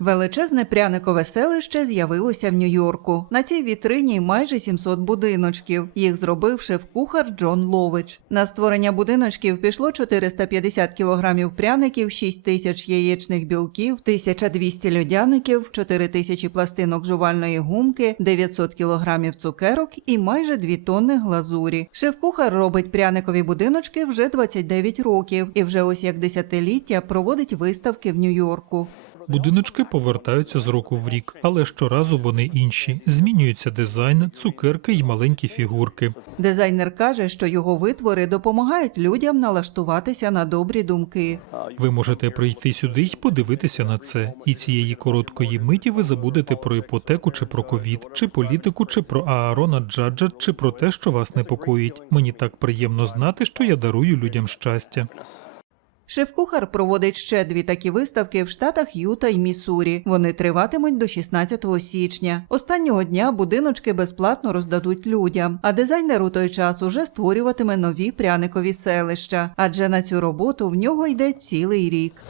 Величезне пряникове селище з'явилося в Нью-Йорку. На цій вітрині майже 700 будиночків. Їх зробив шеф-кухар Джон Лович. На створення будиночків пішло 450 кілограмів пряників, 6 тисяч яєчних білків, 1200 льодяників, 4000 пластинок жувальної гумки, 900 кілограмів цукерок і майже 2 тонни глазурі. Шеф-кухар робить пряникові будиночки вже 29 років і вже ось як десятиліття проводить виставки в Нью-Йорку. Будиночки повертаються з року в рік, але щоразу вони інші. Змінюється дизайн, цукерки й маленькі фігурки. Дизайнер каже, що його витвори допомагають людям налаштуватися на добрі думки. Ви можете прийти сюди й подивитися на це. І цієї короткої миті ви забудете про іпотеку чи про ковід, чи політику, чи про Аарона Джаджа, чи про те, що вас непокоїть. Мені так приємно знати, що я дарую людям щастя. Шеф-кухар проводить ще дві такі виставки в штатах Юта й Міссурі. Вони триватимуть до 16 січня. Останнього дня будиночки безплатно роздадуть людям, а дизайнер у той час уже створюватиме нові пряникові селища, адже на цю роботу в нього йде цілий рік.